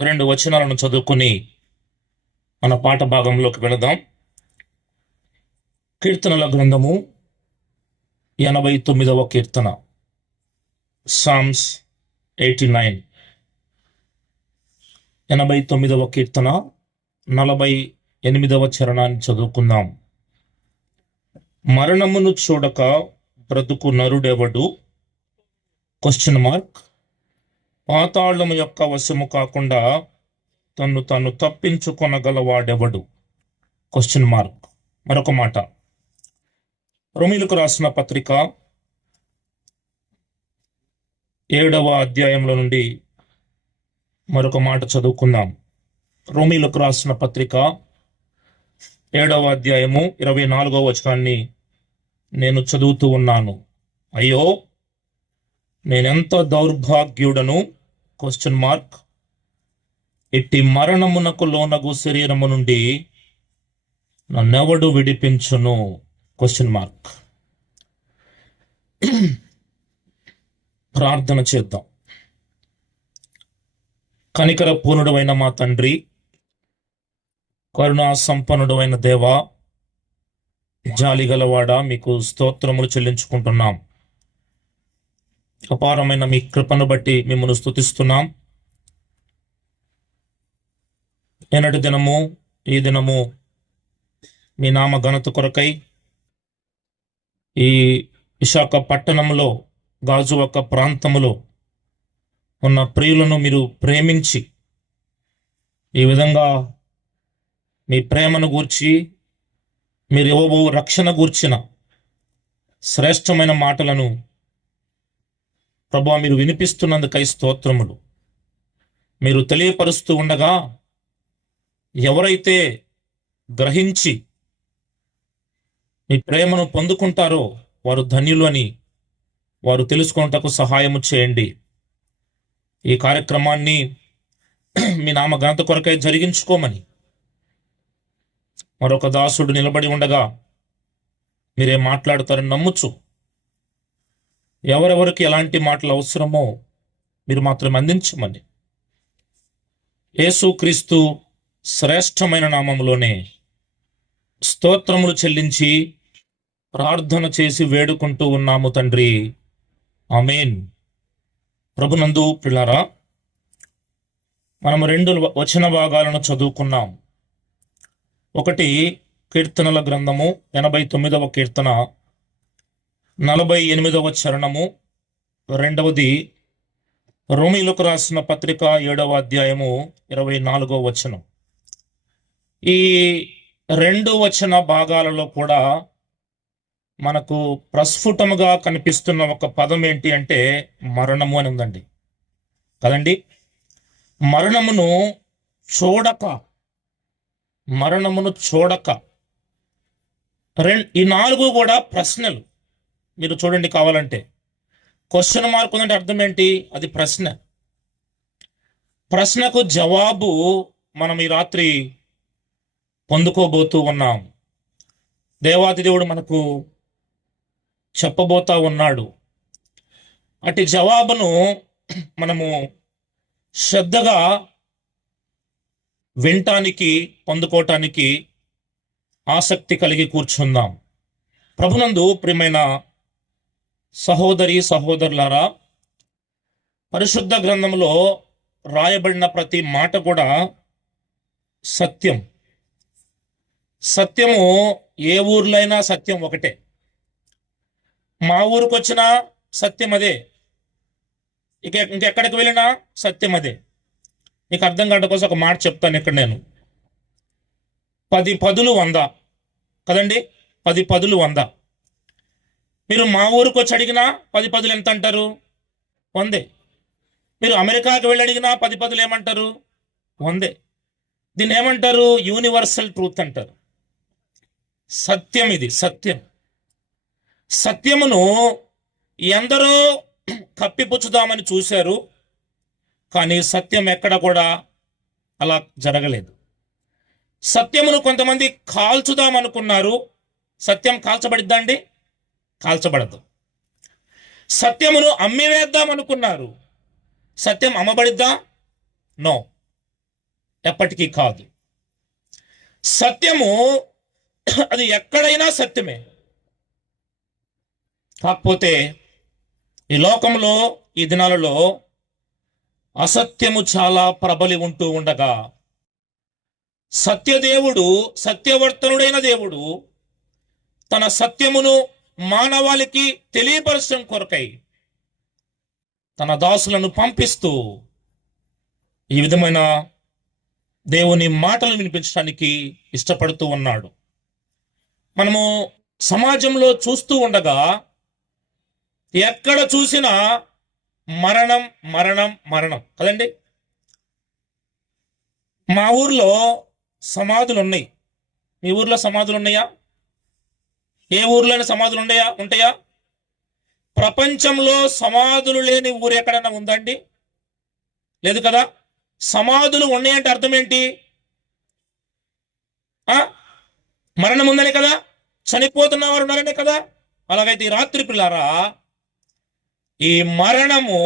రెండు వచనాలను చదువుకుని మన పాఠ భాగంలోకి వెళదాం. కీర్తనల గ్రంథము 89వ కీర్తన, సామ్స్ 89. 89వ కీర్తన 48వ చరణాన్ని చదువుకుందాం. మరణమును చూడక బ్రతుకు నరుడెవడు? Question mark. పాతాళము యొక్క వశము కాకుండా తన్ను తాను తప్పించుకొనగలవాడెవడు? Question mark. మరొక మాట, రోమీయులకు రాసిన పత్రిక 7వ అధ్యాయంలో నుండి మరొక మాట చదువుకుందాం. రోమీయులకు రాసిన పత్రిక 7వ అధ్యాయము 24వ వచనాన్ని నేను చదువుతూ ఉన్నాను. అయ్యో, నేనెంత దౌర్భాగ్యుడను! Question mark. ఇట్టి మరణమునకు లోనగు శరీరము నుండి నన్నెవడు విడిపించును? Question mark. ప్రార్థన చేద్దాం. కనికర పూర్ణుడైన మా తండ్రి, కరుణా సంపన్నుడైన దేవా, జాలిగలవాడ, మీకు స్తోత్రములు చెల్లించుకుంటున్నాం. అపారమైన మీ కృపను బట్టి మిమ్మల్ని స్తుతిస్తున్నాం. నిన్నటి దినము, ఈ దినము మీ నామ ఘనత కొరకై ఈ విశాఖ పట్టణంలో, గాజువాక ప్రాంతములో ఉన్న ప్రియులను మీరు ప్రేమించి ఈ విధంగా మీ ప్రేమను గూర్చి, మీరు ఇవ్వబో రక్షణ గూర్చిన శ్రేష్టమైన మాటలను ప్రభువా మీరు వినిపిస్తున్నందుకై స్తోత్రములు. మీరు తెలియపరుస్తూ ఉండగా ఎవరైతే గ్రహించి మీ ప్రేమను పొందుకుంటారో వారు ధన్యులు అని వారు తెలుసుకొనుటకు సహాయము చేయండి. ఈ కార్యక్రమాన్ని మీ నామ ఘనత కొరకై జరిగించుకోమని మరొక దాసుడు నిలబడి ఉండగా మీరే మాట్లాడతారని నమ్ముచు, ఎవరెవరికి ఎలాంటి మాటలు అవసరమో మీరు మాత్రం అందించమని యేసుక్రీస్తు శ్రేష్టమైన నామములోనే స్తోత్రములు చెల్లించి ప్రార్థన చేసి వేడుకుంటూ ఉన్నాము తండ్రి. ఆమేన్. ప్రభునందు ప్రియులారా, మనము 2 వచన భాగాలను చదువుకున్నాం. ఒకటి కీర్తనల గ్రంథము 89వ కీర్తన 48వ చరణము, రెండవది రోమీయులకు రాసిన పత్రిక 7వ అధ్యాయము 24వ వచనం. ఈ 2 వచన భాగాలలో కూడా మనకు ప్రస్ఫుటముగా కనిపిస్తున్న ఒక పదం ఏంటి అంటే మరణము అని ఉందండి కదండి. మరణమును చూడక, మరణమును చూడక. ఈ 4 కూడా ప్రశ్నలు. మీరు చూడండి కావాలంటే. క్వశ్చన్ మార్క్ ఉందంటే అర్థం ఏంటి? అది ప్రశ్న. ప్రశ్నకు జవాబు మనం ఈ రాత్రి పొందుకోబోతూ ఉన్నాం. దేవాది దేవుడు మనకు చెప్పబోతా ఉన్నాడు. అటు జవాబును మనము శ్రద్ధగా వినటానికి, పొందుకోవటానికి ఆసక్తి కలిగి కూర్చుందాం. ప్రభునందు ప్రియమైన సహోదరి సహోదరులారా, పరిశుద్ధ గ్రంథంలో రాయబడిన ప్రతి మాట కూడా సత్యం. సత్యము ఏ ఊర్లో అయినా సత్యం ఒకటే. మా ఊరికి వచ్చినా సత్యం అదే, ఇంకెక్కడికి వెళ్ళినా సత్యం అదే. మీకు అర్థం కావడం కోసం ఒక మాట చెప్తాను ఇక్కడ నేను. 10 పదులు 100 కదండి. 10 పదులు 100. మీరు మా ఊరికి వచ్చి అడిగినా 10 పదులు ఎంత అంటారు? 100. మీరు అమెరికాకి వెళ్ళి అడిగినా 10 పదులు ఏమంటారు? 100. దీన్ని ఏమంటారు? యూనివర్సల్ ట్రూత్ అంటారు. సత్యం ఇది, సత్యం. సత్యమును ఎందరో కప్పిపుచ్చుదామని చూశారు, కానీ సత్యం ఎక్కడ కూడా అలా జరగలేదు. సత్యమును కొంతమంది కాల్చుదామనుకున్నారు. సత్యం కాల్చబడిద్దా అండి? కాల్చబడదు. సత్యమును అమ్మివేద్దామనుకున్నారు. సత్యం అమ్మబడిద్దా? నో. ఎప్పటికీ కాదు. సత్యము అది ఎక్కడైనా సత్యమే. కాకపోతే ఈ లోకంలో ఈ దినాలలో అసత్యము చాలా ప్రబలి ఉంటూ ఉండగా, సత్యదేవుడు, సత్యవర్తనుడైన దేవుడు తన సత్యమును మానవాళికి తెలియపరచడం కొరకై తన దాసులను పంపిస్తూ ఈ విధమైన దేవుని మాటలు వినిపించడానికి ఇష్టపడుతూ ఉన్నాడు. మనము సమాజంలో చూస్తూ ఉండగా ఎక్కడ చూసినా మరణం మరణం మరణం కదండి. మా ఊర్లో సమాధులు ఉన్నాయి. మీ ఊర్లో సమాధులు ఉన్నాయా? ఏ ఊర్లోనే సమాధులు ఉంటాయా? ప్రపంచంలో సమాధులు లేని ఊరు ఎక్కడన్నా ఉందండి? లేదు కదా. సమాధులు ఉన్నాయంటే అర్థం ఏంటి? మరణం ఉందనే కదా, చనిపోతున్న వారు ఉన్నారనే కదా. అలాగైతే ఈ రాత్రి పిల్లారా, ఈ మరణము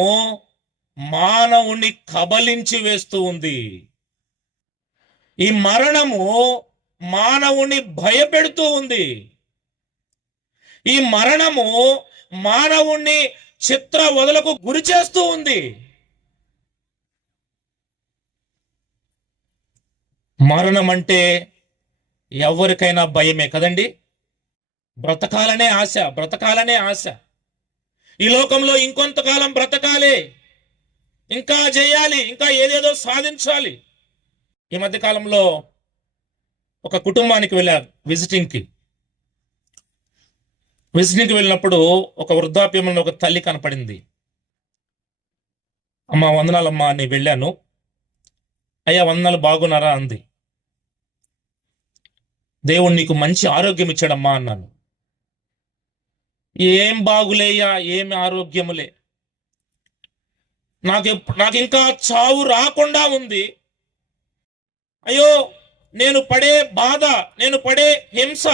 మానవుని కబలించి వేస్తూ ఉంది. ఈ మరణము మానవుని భయపెడుతూ ఉంది. ఈ మరణము మానవుణ్ణి చిత్ర వదలకు గురి చేస్తూ ఉంది. మరణం అంటే ఎవరికైనా భయమే కదండి. బ్రతకాలనే ఆశ. ఈ లోకంలో ఇంకొంతకాలం బ్రతకాలి, ఇంకా చేయాలి, ఇంకా ఏదేదో సాధించాలి. ఈ మధ్యకాలంలో ఒక కుటుంబానికి వెళ్ళారు విజిటింగ్కి వెళ్ళినప్పుడు ఒక వృద్ధాప్యంలో ఒక తల్లి కనపడింది. అమ్మ వందనాలమ్మా అని వెళ్ళాను. అయ్యా వందనాలు, బాగున్నారా అంది. దేవుడు నీకు మంచి ఆరోగ్యం ఇచ్చాడమ్మా అన్నాను. ఏం బాగులేయ్యా, ఏమి ఆరోగ్యములే, నాకు ఇంకా చావు రాకుండా ఉంది. అయ్యో నేను పడే బాధ, నేను పడే హింస,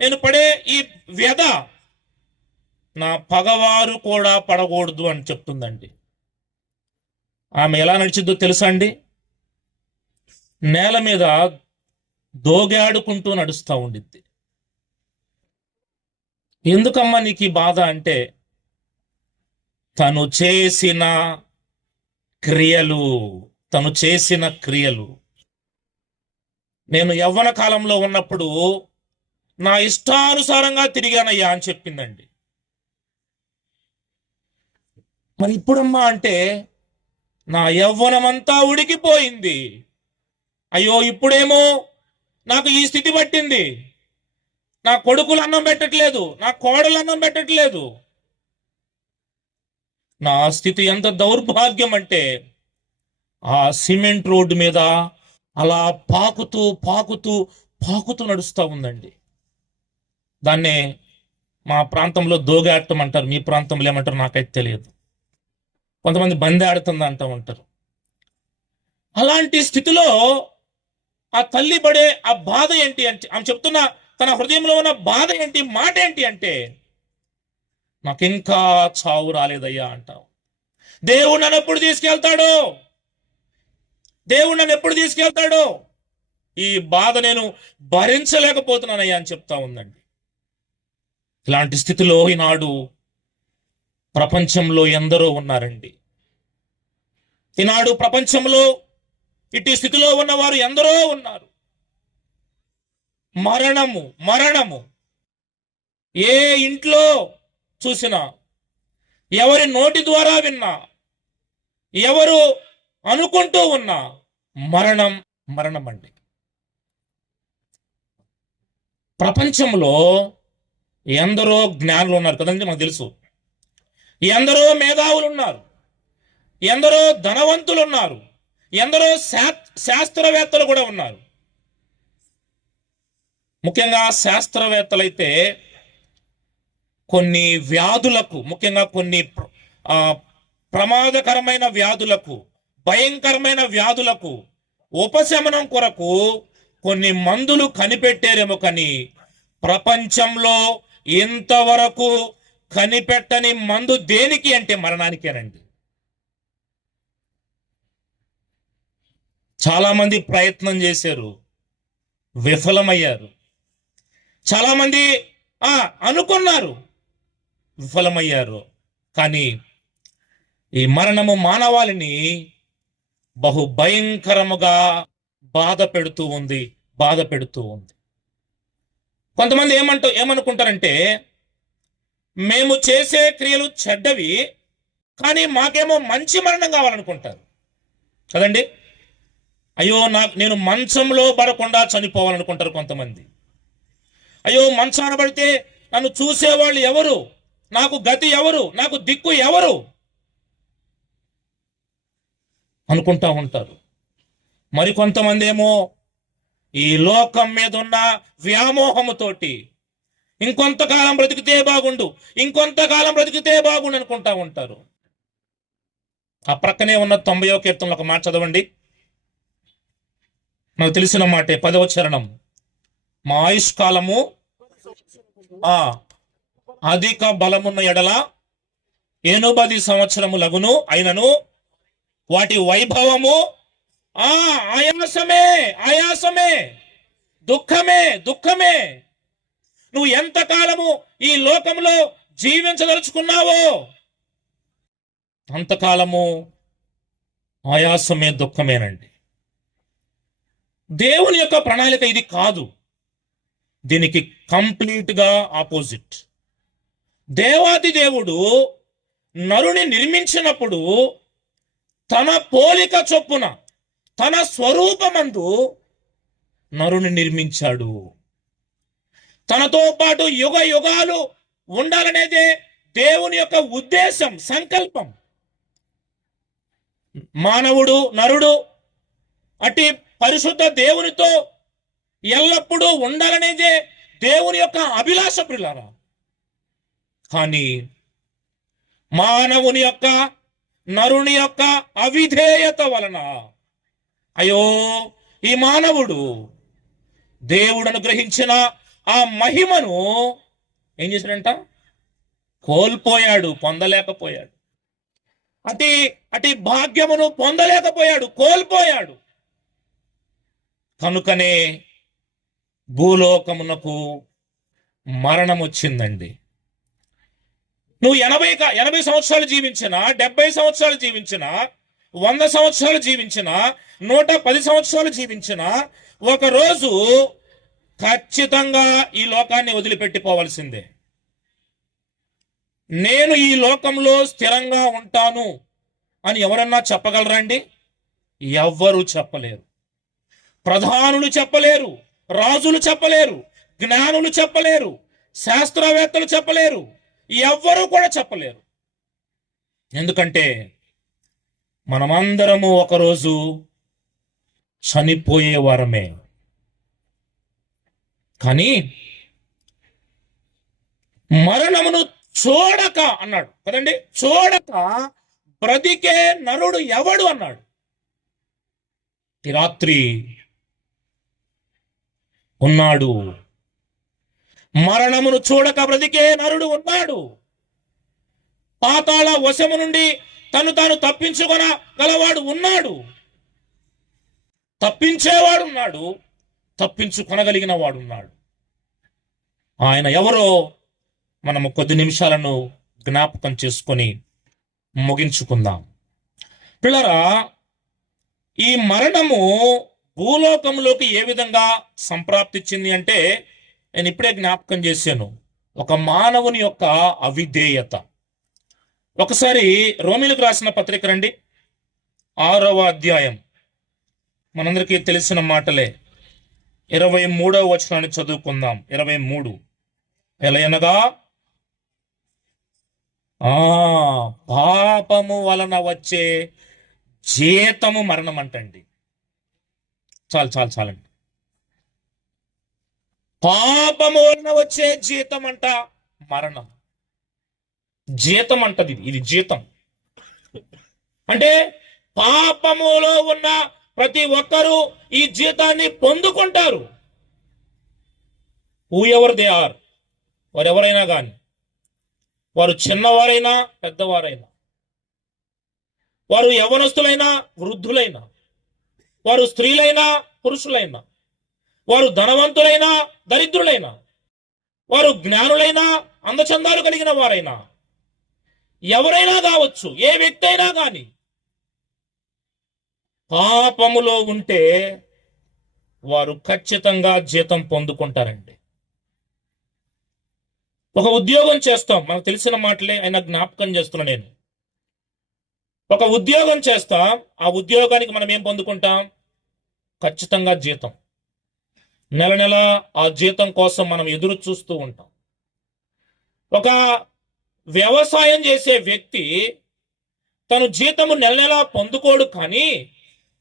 నేను పడే ఈ వ్యధ నా పగవారు కూడా పడకూడదు అని చెప్తుందండి. ఆమె ఎలా నడిచిద్దో తెలుసా అండి? నేల మీద దోగాడుకుంటూ నడుస్తూ ఉండిద్ది. ఎందుకమ్మా నీకు ఈ బాధ అంటే, తను చేసిన క్రియలు. నేను యవ్వన కాలంలో ఉన్నప్పుడు నా ఇష్టానుసారంగా తిరిగానయ్యా అని చెప్పిందండి. మరి ఇప్పుడమ్మా అంటే, నా యవ్వనమంతా ఉడికిపోయింది. అయ్యో ఇప్పుడేమో నాకు ఈ స్థితి పట్టింది. నా కొడుకులు అన్నం పెట్టట్లేదు, నా కోడలు అన్నం పెట్టట్లేదు. నా స్థితి ఎంత దౌర్భాగ్యం అంటే, ఆ సిమెంట్ రోడ్డు మీద అలా పాకుతూ నడుస్తూ ఉందండి. దాన్నే మా ప్రాంతంలో దోగాడటం అంటారు. మీ ప్రాంతంలో ఏమంటారు నాకైతే తెలియదు. కొంతమంది బంది ఆడుతుంది అంటూ ఉంటారు. అలాంటి స్థితిలో ఆ తల్లి పడే ఆ బాధ ఏంటి అంటే, ఆమె చెప్తున్న తన హృదయంలో ఉన్న బాధ ఏంటి, మాట ఏంటి అంటే, నాకింకా చావు రాలేదయ్యా అంటావు. దేవుడు నన్ను ఎప్పుడు తీసుకెళ్తాడో, ఈ బాధ నేను భరించలేకపోతున్నానయ్యా అని చెప్తా ఉందండి. ఇలాంటి స్థితిలో ఈనాడు ప్రపంచంలో ఎందరో ఉన్నారండి. ఈనాడు ప్రపంచంలో ఇటు స్థితిలో ఉన్నవారు ఎందరో ఉన్నారు. మరణము ఏ ఇంట్లో చూసినా, ఎవరి నోటి ద్వారా విన్నా, ఎవరు అనుకుంటూ ఉన్నా మరణం అండి. ప్రపంచంలో ఎందరో జ్ఞానులు ఉన్నారు కదండి, మనకు తెలుసు. ఎందరో మేధావులు ఉన్నారు, ఎందరో ధనవంతులు ఉన్నారు, ఎందరో శాస్త్రవేత్తలు కూడా ఉన్నారు. ముఖ్యంగా శాస్త్రవేత్తలైతే కొన్ని వ్యాధులకు, ముఖ్యంగా కొన్ని ప్రమాదకరమైన వ్యాధులకు, భయంకరమైన వ్యాధులకు ఉపశమనం కొరకు కొన్ని మందులు కనిపెట్టారేమో, కానీ ప్రపంచంలో ఇంతవరకు కనిపెట్టని మందు దేనికి అంటే మరణానికేనండి. చాలామంది ప్రయత్నం చేశారు, విఫలమయ్యారు. చాలామంది అనుకున్నారు, విఫలమయ్యారు. కానీ ఈ మరణము మానవాళిని బహు భయంకరముగా బాధ పెడుతూ ఉంది. కొంతమంది ఏమనుకుంటారంటే, మేము చేసే క్రియలు చెడ్డవి, కానీ మాకేమో మంచి మరణం కావాలనుకుంటారు కదండి. అయ్యో నేను మంచంలో పడకుండా చనిపోవాలనుకుంటారు కొంతమంది. అయ్యో మంచాన పడితే నన్ను చూసేవాళ్ళు ఎవరు, నాకు గతి ఎవరు, నాకు దిక్కు ఎవరు అనుకుంటా ఉంటారు. మరికొంతమంది ఏమో ఈ లోకం మీద ఉన్న వ్యామోహముతోటి ఇంకొంతకాలం బ్రతికితే బాగుండు అనుకుంటా ఉంటారు. ఆ ప్రక్కనే ఉన్న 90వ కీర్తనలో ఒక మాట చదవండి. నాకు తెలిసిన మాటే 10వ చరణం. మా ఆయుష్కాలము అధిక బలమున్న ఎడల 80 సంవత్సరములగును, అయినను వాటి వైభవము ఆయాసమే, దుఃఖమే. నువ్వు ఎంతకాలము ఈ లోకంలో జీవించదలుచుకున్నావో అంతకాలము ఆయాసమే, దుఃఖమేనండి. దేవుని యొక్క ప్రణాళిక ఇది కాదు. దీనికి కంప్లీట్ గా ఆపోజిట్. దేవాది దేవుడు నరుని నిర్మించినప్పుడు తన పోలిక చొప్పున, తన స్వరూపమందు నరుని నిర్మించాడు. తనతో పాటు యుగ యుగాలు ఉండాలనేదే దేవుని యొక్క ఉద్దేశం, సంకల్పం. నరుడు అట్టి పరిశుద్ధ దేవునితో ఎల్లప్పుడూ ఉండాలనేదే దేవుని యొక్క అభిలాష ప్రియులారా. కానీ నరుని యొక్క అవిధేయత వలన అయ్యో ఈ మానవుడు దేవుడు అనుగ్రహించిన ఆ మహిమను ఏం చేశాడంట? కోల్పోయాడు, పొందలేకపోయాడు. అతి భాగ్యమును పొందలేకపోయాడు, కోల్పోయాడు. కనుకనే భూలోకమునకు మరణం వచ్చిందండి. నువ్వు 80 సంవత్సరాలు జీవించినా, 70 సంవత్సరాలు జీవించినా, 100 సంవత్సరాలు జీవించినా, 110 సంవత్సరాలు జీవించినా, ఒకరోజు ఖచ్చితంగా ఈ లోకాన్ని వదిలిపెట్టిపోవలసిందే. నేను ఈ లోకంలో స్థిరంగా ఉంటాను అని ఎవరన్నా చెప్పగలరండి? ఎవ్వరూ చెప్పలేరు. ప్రధానులు చెప్పలేరు, రాజులు చెప్పలేరు, జ్ఞానులు చెప్పలేరు, శాస్త్రవేత్తలు చెప్పలేరు, ఎవ్వరూ కూడా చెప్పలేరు. ఎందుకంటే మనమందరము ఒకరోజు చనిపోయేవారమే. కానీ మరణమును చూడక అన్నాడు కదండి, చూడక బ్రతికే నరుడు ఎవడు అన్నాడు. ఈ రాత్రి ఉన్నాడు. మరణమును చూడక బ్రతికే నరుడు ఉన్నాడు. పాతాళ వశము నుండి తాను తప్పించుకొన గలవాడు ఉన్నాడు. తప్పించేవాడున్నాడు, తప్పించుకొనగలిగిన వాడున్నాడు. ఆయన ఎవరో మనము కొద్ది నిమిషాలను జ్ఞాపకం చేసుకొని ముగించుకుందాం. పిల్లరా, ఈ మరణము భూలోకంలోకి ఏ విధంగా సంప్రాప్తించింది అంటే, నేను ఇప్పుడే జ్ఞాపకం చేశాను, ఒక మానవుని యొక్క అవిధేయత. ఒకసారి రోమీలకు రాసిన పత్రిక రండి, 6వ అధ్యాయం. మనందరికీ తెలిసిన మాటలే. 23వ వచనాన్ని చదువుకుందాం. 23. ఎలయనగా పాపము వలన వచ్చే జీతము మరణం అంటండి. చాలండి. పాపము వలన వచ్చే జీతం అంట మరణం. జీతం అంటది, ఇది జీతం. అంటే పాపములో ఉన్న ప్రతి ఒక్కరూ ఈ జీతాన్ని పొందుకుంటారు. ఎవరు దే ఆర్, వారెవరైనా కానీ, వారు చిన్నవారైనా పెద్దవారైనా, వారు యవ్వనస్తులైనా వృద్ధులైనా, వారు స్త్రీలైనా పురుషులైనా, వారు ధనవంతులైనా దరిద్రులైనా, వారు జ్ఞానులైనా అందచందాలు కలిగిన వారైనా, ఎవరైనా కావచ్చు, ఏ వ్యక్తి అయినా కానీ పాపములో ఉంటే వారు ఖచ్చితంగా జీతం పొందుకుంటారండి. ఒక ఉద్యోగం చేస్తాం, మనకు తెలిసిన మాటలే అయినా జ్ఞాపకం చేస్తున్నా నేను. ఒక ఉద్యోగం చేస్తాం, ఆ ఉద్యోగానికి మనం ఏం పొందుకుంటాం? ఖచ్చితంగా జీతం. నెల నెల ఆ జీతం కోసం మనం ఎదురు చూస్తూ ఉంటాం. ఒక వ్యవసాయం చేసే వ్యక్తి తను జీతము నెల నెల పొందుకోడు, కానీ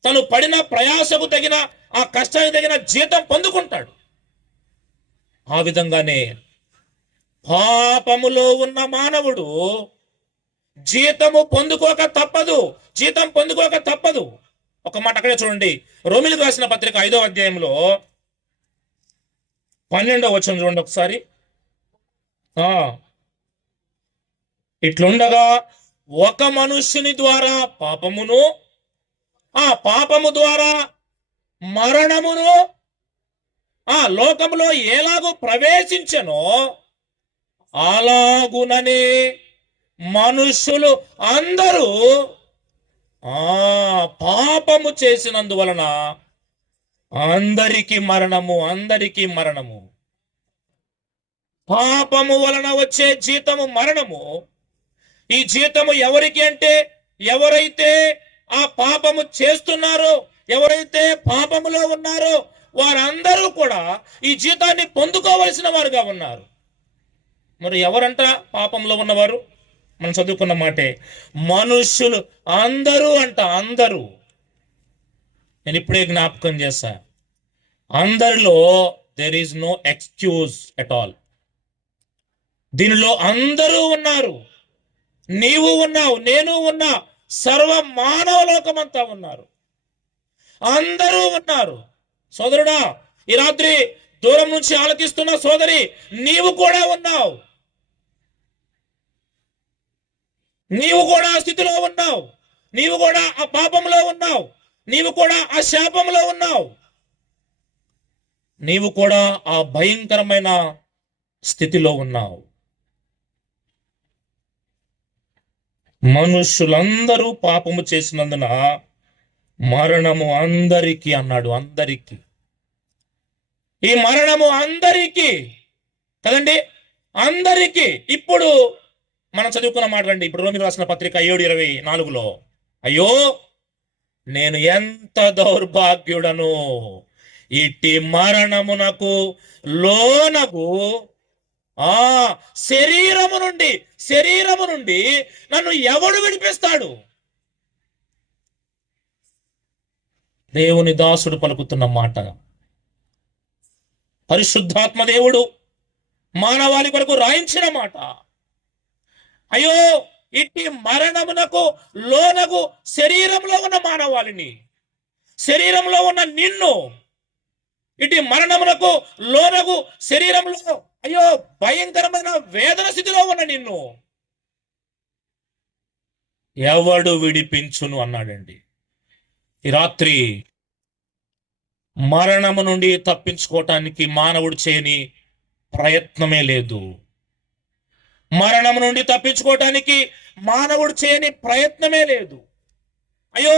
తను పడిన ప్రయాసకు తగిన, ఆ కష్టానికి తగిన జీతం పొందుకుంటాడు. ఆ విధంగానే పాపములో ఉన్న మానవుడు జీతం పొందుకోక తప్పదు. ఒక మాట అక్కడే చూడండి, రోమిలకు రాసిన పత్రిక 5వ అధ్యాయంలో 12వ వచనం చూడండి ఒకసారి. ఇట్లుండగా ఒక మనుష్యుని ద్వారా పాపమును, ఆ పాపము ద్వారా మరణమును ఆ లోకములో ఎలాగూ ప్రవేశించెనో అలాగుననే మనుష్యులు అందరూ పాపము చేసినందువలన అందరికీ మరణము. పాపము వలన వచ్చే జీతము మరణము. ఈ జీతము ఎవరికి అంటే, ఎవరైతే ఆ పాపము చేస్తున్నారో, ఎవరైతే పాపములో ఉన్నారో వారందరూ కూడా ఈ జీతాన్ని పొందుకోవలసిన వారుగా ఉన్నారు. మరి ఎవరంట పాపంలో ఉన్నవారు? మనం చదువుకున్న మాటే, మనుష్యులు అందరూ అంట. అందరూ, నేను ఇప్పుడే జ్ఞాపకం చేశా, అందరిలో there is no excuse at all. దీనిలో అందరూ ఉన్నారు. నీవు ఉన్నావు, నేను ఉన్నా, సర్వ మానవ లోకమంతా ఉన్నారు. అందరూ ఉన్నారు. సోదరుడా, ఈ రాత్రి దూరం నుంచి ఆలకిస్తున్న సోదరి, నీవు కూడా ఉన్నావు. నీవు కూడా ఆ స్థితిలో ఉన్నావు. నీవు కూడా ఆ పాపంలో ఉన్నావు. నీవు కూడా ఆ శాపంలో ఉన్నావు. నీవు కూడా ఆ భయంకరమైన స్థితిలో ఉన్నావు. మనుషులందరూ పాపము చేసినందున మరణము అందరికీ అన్నాడు. అందరికీ. ఈ మరణము అందరికీ కదండి, అందరికీ. ఇప్పుడు మనం చదువుకున్న మాట రండి, ఇప్పుడు రోమిలకు రాసిన పత్రిక 7:24లో, అయ్యో నేను ఎంత దౌర్భాగ్యుడను, ఇట్టి మరణమునకు లోనగు శరీరము నుండి నన్ను ఎవడు విడిపిస్తాడు? దేవుని దాసుడు పలుకుతున్న మాట. పరిశుద్ధాత్మ దేవుడు మానవాళి కొరకు రాయించిన మాట. అయ్యో, ఇట్టి మరణమునకు లోనగు శరీరంలో ఉన్న మానవాళిని, శరీరంలో ఉన్న నిన్ను, ఇటు మరణమునకు లోనగు శరీరంలో, అయ్యో భయంకరమైన వేదన స్థితిలో ఉన్న నిన్ను ఎవడు విడిపించును అన్నాడండి. ఈ రాత్రి మరణము నుండి తప్పించుకోవటానికి మానవుడు చేయని ప్రయత్నమే లేదు. మరణము నుండి తప్పించుకోవటానికి మానవుడు చేయని ప్రయత్నమే లేదు. అయ్యో,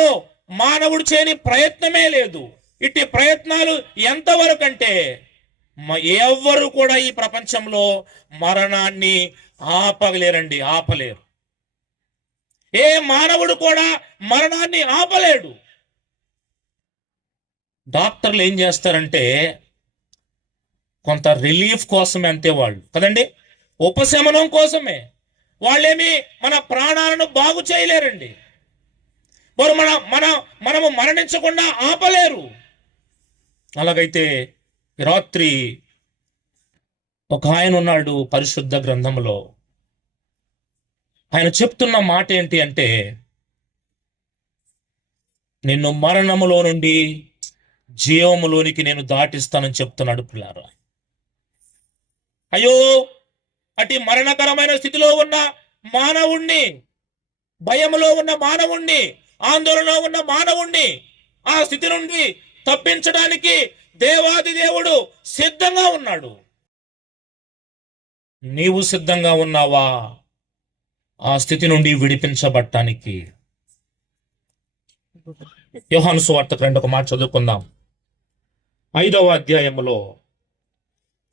మానవుడు చేయని ప్రయత్నమే లేదు. ఇట్టి ప్రయత్నాలు ఎంతవరకు అంటే, ఎవ్వరు కూడా ఈ ప్రపంచంలో మరణాన్ని ఆపలేరు. ఏ మానవుడు కూడా మరణాన్ని ఆపలేడు. డాక్టర్లు ఏం చేస్తారంటే, కొంత రిలీఫ్ కోసమే అంతే వాళ్ళు, కదండి, ఉపశమనం కోసమే. వాళ్ళేమి మన ప్రాణాలను బాగు చేయలేరండి. వారు మనము మరణించకుండా ఆపలేరు. అలాగైతే రాత్రి ఒక ఆయన ఉన్నాడు పరిశుద్ధ గ్రంథంలో. ఆయన చెప్తున్న మాట ఏంటి అంటే, నిన్ను మరణములో నుండి జీవములోనికి నేను దాటిస్తానని చెప్తున్నాడు పిల్లారా. అయ్యో, అటు మరణకరమైన స్థితిలో ఉన్న మానవుణ్ణి, భయములో ఉన్న మానవుణ్ణి, ఆందోళనలో ఉన్న మానవుణ్ణి ఆ స్థితి నుండి తప్పించడానికి దేవాది దేవుడు సిద్ధంగా ఉన్నాడు. నీవు సిద్ధంగా ఉన్నావా ఆ స్థితి నుండి విడిపించబడటానికి? యోహాను సువార్త రెండు ఒక మాట చదువుకుందాం. 5వ అధ్యాయములో,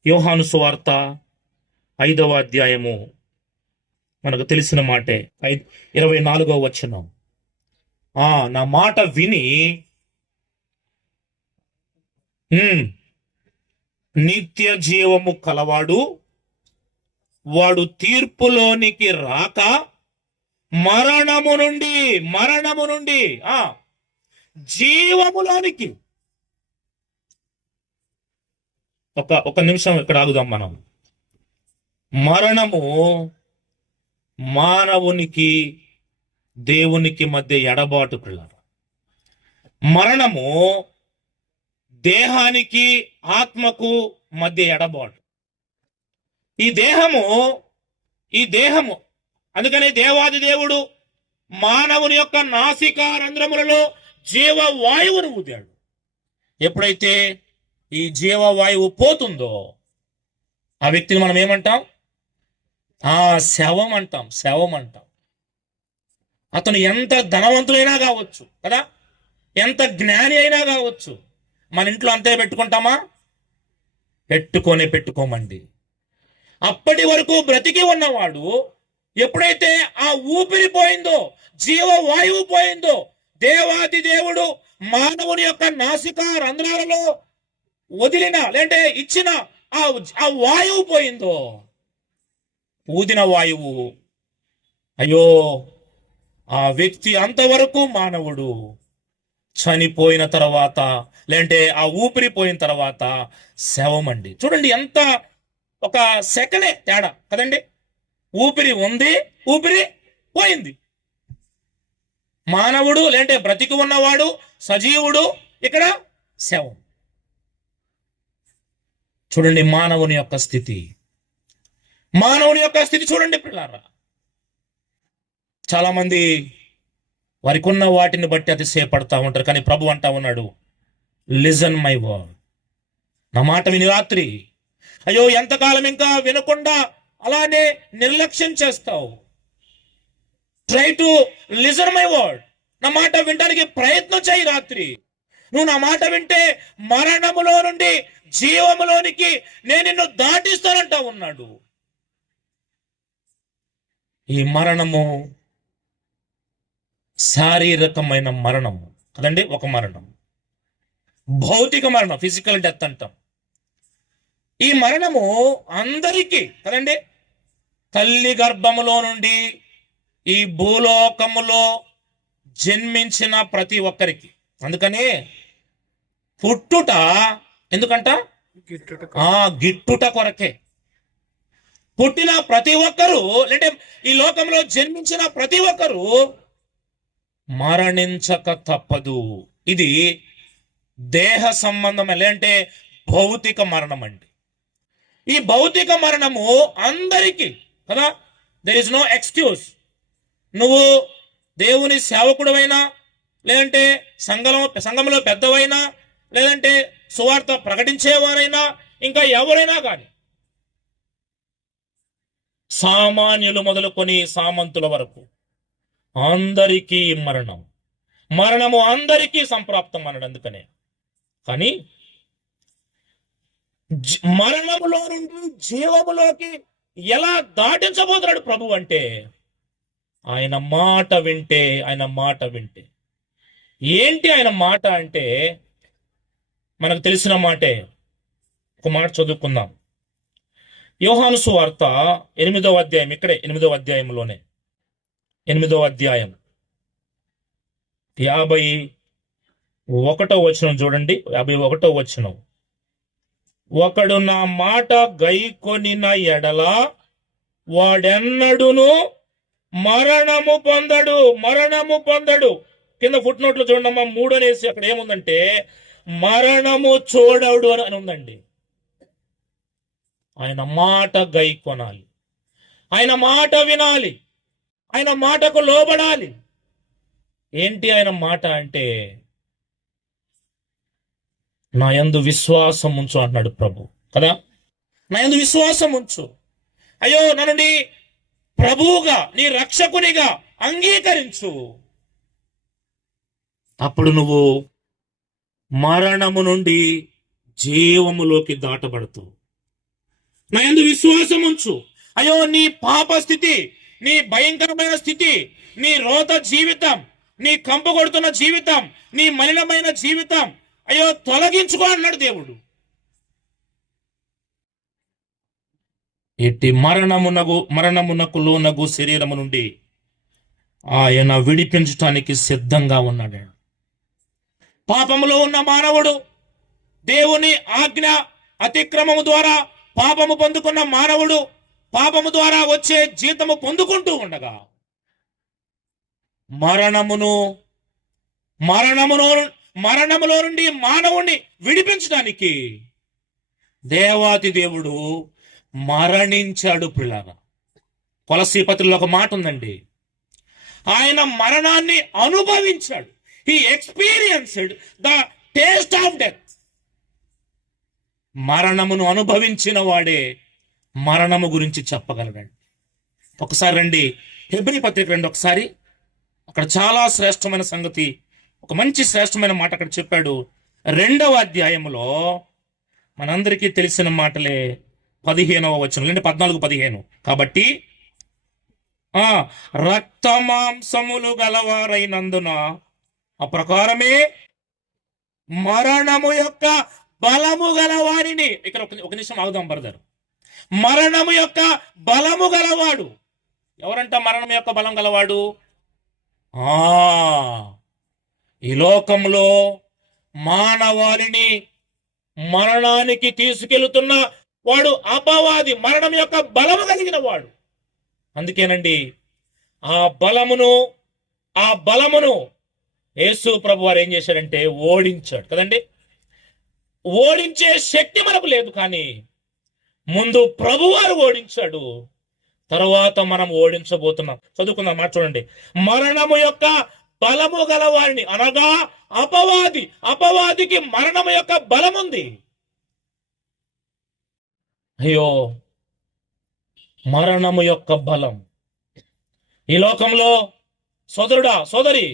యోహాను సువార్త 5వ అధ్యాయము, మనకు తెలిసిన మాటే 24వ వచనం. నా మాట విని నిత్య జీవము కలవాడు వాడు తీర్పులోనికి రాక మరణము నుండి జీవములోనికి. ఒక నిమిషం ఇక్కడ ఆగుదాం మనం. మరణము మానవునికి దేవునికి మధ్య ఎడబాటు పిల్లలు. మరణము దేహానికి ఆత్మకు మధ్య ఎడబాటు. ఈ దేహము అందుకనే దేవాది దేవుడు మానవుని యొక్క నాసికా రంధ్రములలో జీవవాయువును ఊదాడు. ఎప్పుడైతే ఈ జీవవాయువు పోతుందో ఆ వ్యక్తిని మనం ఏమంటాం? శవం అంటాం. అతను ఎంత ధనవంతుడైనా కావచ్చు కదా, ఎంత జ్ఞాని అయినా కావచ్చు, మన ఇంట్లో అంతే పెట్టుకుంటామా? పెట్టుకోమండి. అప్పటి వరకు బ్రతికి ఉన్నవాడు ఎప్పుడైతే ఆ ఊపిరి పోయిందో, జీవవాయువు పోయిందో, దేవాది దేవుడు మానవుని యొక్క నాసికా రంధ్రాలలో వదిలిన లేదంటే ఇచ్చిన ఆ వాయువు పోయిందో, ఊదిన వాయువు, అయ్యో ఆ వ్యక్తి అంతవరకు మానవుడు చనిపోయిన తర్వాత లేదంటే ఆ ఊపిరి పోయిన తర్వాత శవం అండి. చూడండి, ఎంత ఒక సెకండే తేడా కదండి. ఊపిరి ఉంది, ఊపిరి పోయింది. మానవుడు లేదంటే బ్రతికి ఉన్నవాడు సజీవుడు, ఇక్కడ శవం. చూడండి మానవుని యొక్క స్థితి చూడండి పిల్లారా. చాలా మంది వారికి ఉన్న వాటిని బట్టి అతిశయపడతా ఉంటారు. కానీ ప్రభు అంటా ఉన్నాడు, లిజన్ మై వర్డ్, నా మాట విని రాత్రి. అయ్యో ఎంతకాలం ఇంకా వినకుండా అలానే నిర్లక్ష్యం చేస్తావు? Try to listen my word, నా మాట వినడానికి ప్రయత్నం చేయి రాత్రి. నువ్వు నా మాట వింటే మరణములో నుండి జీవములోనికి నేను నిన్ను దాటిస్తానంటా ఉన్నాడు. ఈ మరణము శారీరకమైన మరణము కదండి, ఒక మరణం. భౌతిక మరణం, ఫిజికల్ డెత్ అంటాం. ఈ మరణము అందరికీ కదండి, తల్లి గర్భములో నుండి ఈ భూలోకములో జన్మించిన ప్రతి ఒక్కరికి. అందుకని పుట్టుట ఎందుకంట? గిట్టుట కొరకే. పుట్టిన ప్రతి ఒక్కరూ లేదంటే ఈ లోకంలో జన్మించిన ప్రతి ఒక్కరూ మరణించక తప్పదు. ఇది దేహ సంబంధం లేదంటే భౌతిక మరణం అండి. ఈ భౌతిక మరణము అందరికీ కదా, దెర్ ఇస్ నో ఎక్స్క్యూజ్. నువ్వు దేవుని సేవకుడువైనా లేదంటే సంఘంలో పెద్దవైనా లేదంటే సువార్త ప్రకటించేవారైనా ఇంకా ఎవరైనా కానీ, సామాన్యులు మొదలుకొని సామంతుల వరకు అందరికీ మరణము అందరికీ సంప్రాప్తం అన్నాడు. అందుకనే కానీ మరణములో నుండి జీవములోకి ఎలా దాటించబోతున్నాడు ప్రభు అంటే ఆయన మాట వింటే. ఏంటి ఆయన మాట అంటే మనకు తెలిసిన మాటే. ఒక మాట చదువుకుందాం. యోహాను సువార్త 8వ అధ్యాయం, ఇక్కడే 8వ అధ్యాయంలోనే 8వ అధ్యాయం 51వ వచనం చూడండి. 51వ వచనం, ఒకడు నా మాట గైకొనిన ఎడల వాడెన్నడును మరణము పొందడు. కింద ఫుట్ నోట్లో చూడమ్మా, 3 అనేసి అక్కడ ఏముందంటే మరణము చూడడు అని ఉందండి. ఆయన మాట గైకొనాలి, ఆయన మాట వినాలి, ఆయన మాటకు లోబడాలి. ఏంటి ఆయన మాట అంటే నా యందు విశ్వాసం ఉంచు అన్నాడు ప్రభు కదా. నా యందు విశ్వాసం ఉంచు. అయ్యో నన్ను నీ ప్రభువుగా నీ రక్షకునిగా అంగీకరించు. అప్పుడు నువ్వు మరణము నుండి జీవములోకి దాటబడుతూ. నా యందు విశ్వాసం ఉంచు. అయ్యో నీ పాప స్థితి, నీ భయంకరమైన స్థితి, నీ రోత జీవితం, నీ కంపు కొడుతున్న జీవితం, నీ మలినమైన జీవితం, అయ్యో తొలగించుకో అన్నాడు దేవుడు. ఎట్టి మరణమునకు లోనగు శరీరము నుండి ఆయన విడిపించటానికి సిద్ధంగా ఉన్నాడు. పాపములో ఉన్న మానవుడు దేవుని ఆజ్ఞ అతిక్రమము ద్వారా పాపము పొందుకున్న మానవుడు పాపము ద్వారా వచ్చే జీతము పొందుకుంటూ ఉండగా మరణములో నుండి మానవుణ్ణి విడిపించడానికి దేవాతి దేవుడు మరణించాడు. పిల్లగా కొలసీ పత్రికలో ఒక మాట ఉందండి, ఆయన మరణాన్ని అనుభవించాడు. He experienced the taste of death. మరణమును అనుభవించిన వాడే మరణము గురించి చెప్పగలడండి. ఒకసారి రండి హెబ్రీ పత్రిక రండి ఒకసారి. అక్కడ చాలా శ్రేష్టమైన సంగతి, ఒక మంచి శ్రేష్టమైన మాట అక్కడ చెప్పాడు. 2వ అధ్యాయంలో మనందరికీ తెలిసిన మాటలే 15వ వచనం, లేదంటే 14-15. కాబట్టి రక్త మాంసములు గలవారైనందున ఆ ప్రకారమే మరణము యొక్క బలము గలవారిని. ఇక్కడ ఒక నిమిషం ఆగుదాం బ్రదర్. మరణము యొక్క బలము గలవాడు ఎవరంట? మరణం యొక్క బలం గలవాడు ఈ లోకంలో మానవాళిని మరణానికి తీసుకెళ్తున్న వాడు అపవాది, మరణం యొక్క బలము కలిగిన వాడు. అందుకేనండి ఆ బలమును యేసు ప్రభు వారు ఏం చేశాడంటే ఓడించాడు కదండి. ఓడించే శక్తి మనకు లేదు, కానీ ముందు ప్రభువారు ఓడించాడు, తర్వాత మనం ఓడించబోతున్నాం. చదువుకుందాం మాట చూడండి. మరణము యొక్క బలము గలవారిని అనగా అపవాదికి మరణము యొక్క బలముంది. అయ్యో మరణము యొక్క బలం ఈ లోకంలో సోదరుడా సోదరి,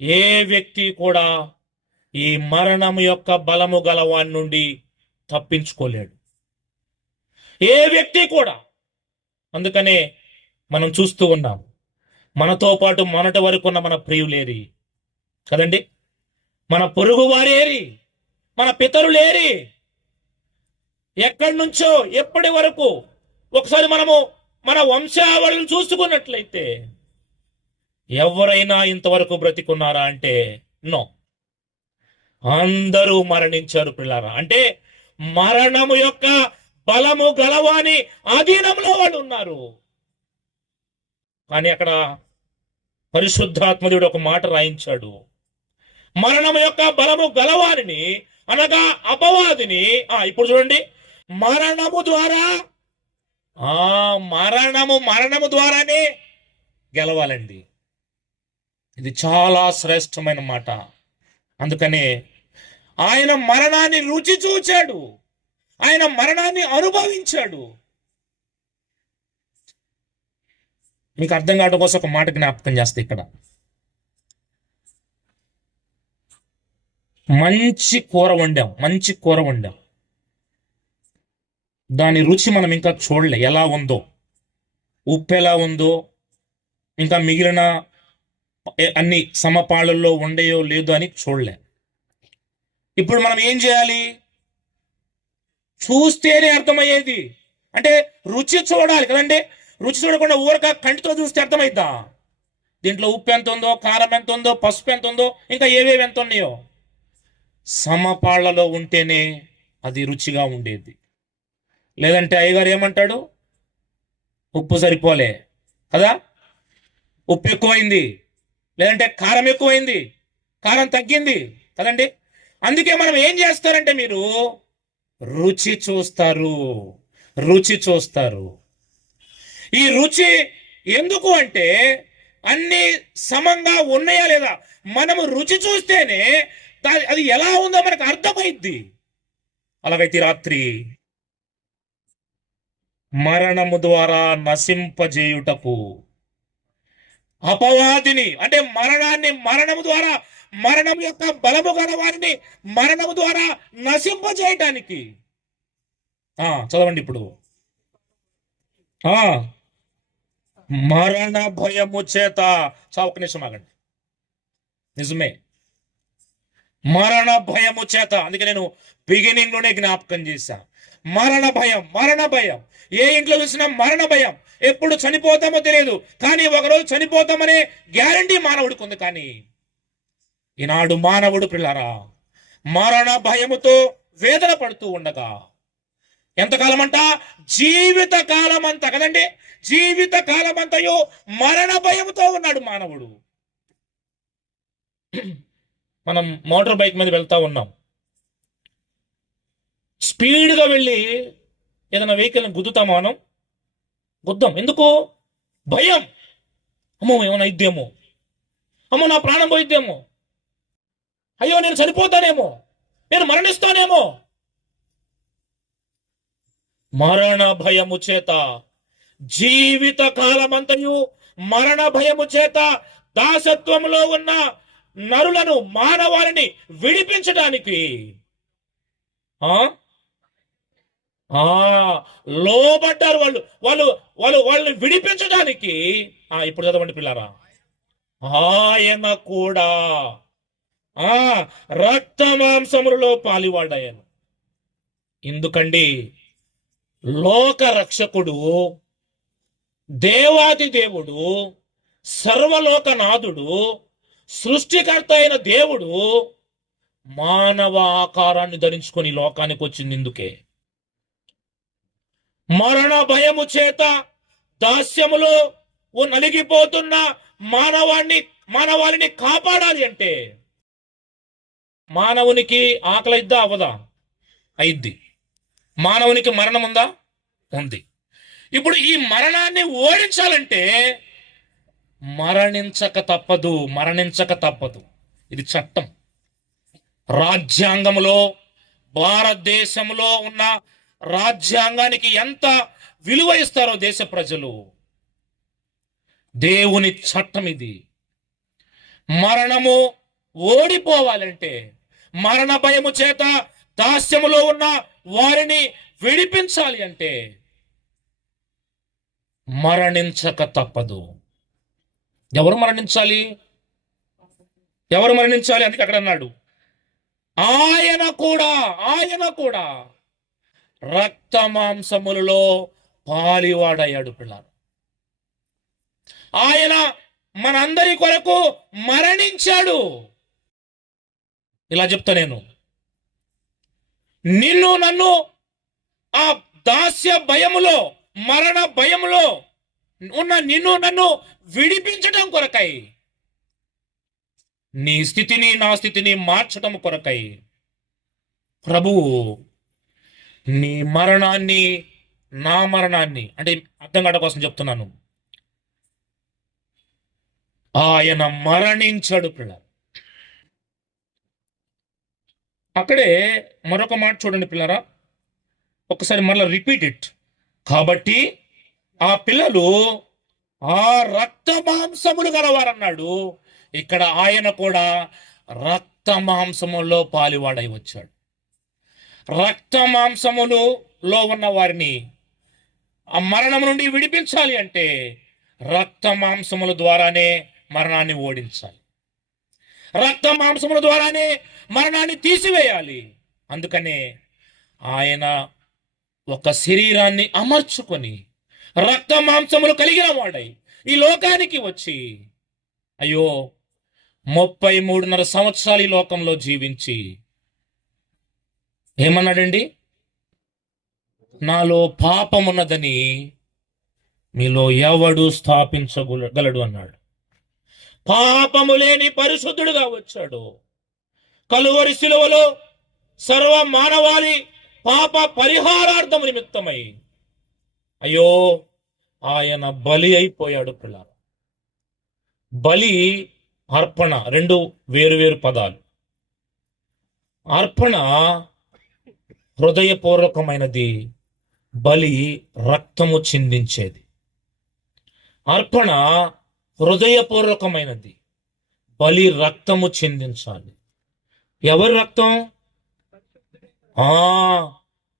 ఏ వ్యక్తి కూడా ఈ మరణము యొక్క బలము గలవాని నుండి తప్పించుకోలేడు, ఏ వ్యక్తి కూడా. అందుకనే మనం చూస్తూ ఉన్నాం, మనతో పాటు మొన్నటి వరకు ఉన్న మన ప్రియులేరి కదండి, మన పొరుగు వారేరి, మన పితరులేరి, ఎక్కడి నుంచో ఎప్పటి వరకు. ఒకసారి మనము మన వంశావళిని చూసుకున్నట్లయితే ఎవరైనా ఇంతవరకు బ్రతికున్నారా అంటే నో, అందరూ మరణించారు పిల్లారా. అంటే మరణము యొక్క బలము గలవాని ఆధీనంలో వాళ్ళు ఉన్నారు. కానీ అక్కడ పరిశుద్ధాత్మదేవుడు ఒక మాట రాయించాడు, మరణము యొక్క బలము గలవారిని అనగా అపవాదిని. ఇప్పుడు చూడండి, మరణము ద్వారానే గెలవాలండి. ఇది చాలా శ్రేష్టమైన మాట. అందుకనే ఆయన మరణాన్ని రుచి చూచాడు, ఆయన మరణాన్ని అనుభవించాడు. మీకు అర్థం కావడం కోసం ఒక మాట జ్ఞాపకం చేస్తే, ఇక్కడ మంచి కూర వండాం, దాని రుచి మనం ఇంకా చూడలే, ఎలా ఉందో, ఉప్పు ఎలా ఉందో, ఇంకా మిగిలిన అన్ని సమపాళ్ళల్లో ఉండేయో లేదో అని చూడలే. ఇప్పుడు మనం ఏం చేయాలి? చూస్తేనే అర్థమయ్యేది. అంటే రుచి చూడాలి కదండి. రుచి చూడకుండా ఊరక కంటితో చూస్తే అర్థమైద్దా? దీంట్లో ఉప్పు ఎంత ఉందో, కారం ఎంత ఉందో, పసుపు ఎంత ఉందో, ఇంకా ఏవేవి ఎంత ఉన్నాయో, సమపాళ్లలో ఉంటేనే అది రుచిగా ఉండేది. లేదంటే అయ్యగారు ఏమంటాడు? ఉప్పు సరిపోలే కదా, ఉప్పు ఎక్కువైంది, లేదంటే కారం ఎక్కువైంది, కారం తగ్గింది కదండి. అందుకే మనం ఏం చేస్తారంటే, మీరు రుచి చూస్తారు. ఈ రుచి ఎందుకు అంటే, అన్ని సమంగా ఉన్నాయా లేదా, మనము రుచి చూస్తేనే అది ఎలా ఉందో మనకు అర్థమైద్ది. అలాగైతే ఈ రాత్రి మరణము ద్వారా నశింపజేయుటకు అపవాదిని, అంటే మరణము ద్వారా, మరణం యొక్క బలము గల వారిని మరణము ద్వారా నశింపజేయటానికి చదవండి ఇప్పుడు. మరణ భయము చేత, ఒక నిమిషం ఆగండి. నిజమే, మరణ భయము చేత. అందుకే నేను బిగినింగ్ లోనే జ్ఞాపకం చేశా. మరణ భయం. ఏ ఇంట్లో చూసినా మరణ భయం. ఎప్పుడు చనిపోతామో తెలియదు, కానీ ఒకరోజు చనిపోతామనే గ్యారంటీ మానవుడికి ఉంది. కానీ ఈనాడు మానవుడు పిల్లరా మరణ భయముతో వేదన పడుతూ ఉండగా, ఎంతకాలం అంట? జీవిత కాలం అంతా కదండి, జీవిత కాలం అంతయో మరణ భయముతో ఉన్నాడు మానవుడు. మనం మోటార్ బైక్ మీద వెళ్తా ఉన్నాం, స్పీడ్గా వెళ్ళి ఏదైనా వెహికల్ని గుద్దుతామా? మనం గుద్దాం. ఎందుకు? భయం. అమ్మో ఏమైనా ఇద్దేమో, అమ్మో నా ప్రాణం పోయిద్దేమో, అయ్యో నేను చనిపోతానేమో, నేను మరణిస్తానేమో. మరణ భయము చేత, జీవిత కాలమంతయు మరణ భయము చేత దాసత్వములో ఉన్న నరులను, మానవాళిని విడిపించడానికి లోబడ్డారు. వాళ్ళని విడిపించడానికి. ఇప్పుడు చదవండి పిల్లారా. ఆయన కూడా రక్త మాంసములలో పాలివాడాయను. ఎందుకండి? లోక రక్షకుడు, దేవాది దేవుడు, సర్వలోకనాథుడు, సృష్టికర్త అయిన దేవుడు మానవ ఆకారాన్ని ధరించుకొని లోకానికి వచ్చింది. ఇందుకే మరణ భయము చేత దాస్యములో నలిగిపోతున్న మానవాళిని కాపాడాలి అంటే, మానవునికి ఆకలిద్దా? అవదా? అయిద్ది. మానవునికి మరణం ఉందా? ఉంది. ఇప్పుడు ఈ మరణాన్ని ఓడించాలంటే మరణించక తప్పదు. ఇది చట్టం. రాజ్యాంగంలో, భారతదేశంలో ఉన్న రాజ్యాంగానికి ఎంత విలువ ఇస్తారో దేశ ప్రజలు. దేవుని చట్టం ఇది. మరణము ఓడిపోవాలంటే, మరణ భయము చేత దాస్యములో ఉన్న వారిని విడిపించాలి అంటే మరణించక తప్పదు. ఎవరు మరణించాలి? అందుకే అక్కడ అన్నాడు, ఆయన కూడా రక్త మాంసములలో పాలివాడయ్యాడు. పిల్లలు, ఆయన మనందరి కొరకు మరణించాడు. ఇలా చెప్తా నేను, నన్ను ఆ దాస్య భయములో, మరణ భయములో ఉన్న నన్ను విడిపించటం కొరకై, నీ స్థితిని, నా స్థితిని మార్చటం కొరకై ప్రభువు నీ మరణాన్ని, నా మరణాన్ని, అంటే అర్థం కావడం కోసం చెప్తున్నాను, ఆయన మరణించాడు. పిల్లలు, అక్కడే మరొక మాట చూడండి పిల్లరా, ఒకసారి మరలా రిపీట్ ఇట్. కాబట్టి ఆ పిల్లలు ఆ రక్త మాంసములు గలవారన్నాడు. ఇక్కడ ఆయన కూడా రక్త మాంసములో పాలివాడై వచ్చాడు. రక్త మాంసములలో ఉన్న వారిని ఆ మరణం నుండి విడిపించాలి అంటే రక్త మాంసముల ద్వారానే మరణాన్ని ఓడించాలి. రక్త మాంసముల ద్వారానే మరణాన్ని తీసివేయాలి. అందుకనే ఆయన ఒక శరీరాన్ని అమర్చుకొని రక్త మాంసములు కలిగిన వాడై ఈ లోకానికి వచ్చి, అయ్యో 33.5 సంవత్సరాలు ఈ లోకంలో జీవించి ఏమన్నాడండి? నాలో పాపమున్నదని మీలో ఎవడు స్థాపించగలడు అన్నాడు. పాపము లేని పరిశుద్ధుడుగా వచ్చాడు. కలువరి శిలువలో సర్వ మానవాళి పాప పరిహారార్థము నిమిత్తమై అయ్యో ఆయన బలి అయిపోయాడు. పిల్లలు, బలి, అర్పణ రెండు వేరు వేరు పదాలు. అర్పణ హృదయపూర్వకమైనది, బలి రక్తము చిందించేది. అర్పణ హృదయపూర్వకమైనది, బలి రక్తము చిందించాలి. ఎవరి రక్తం? ఆ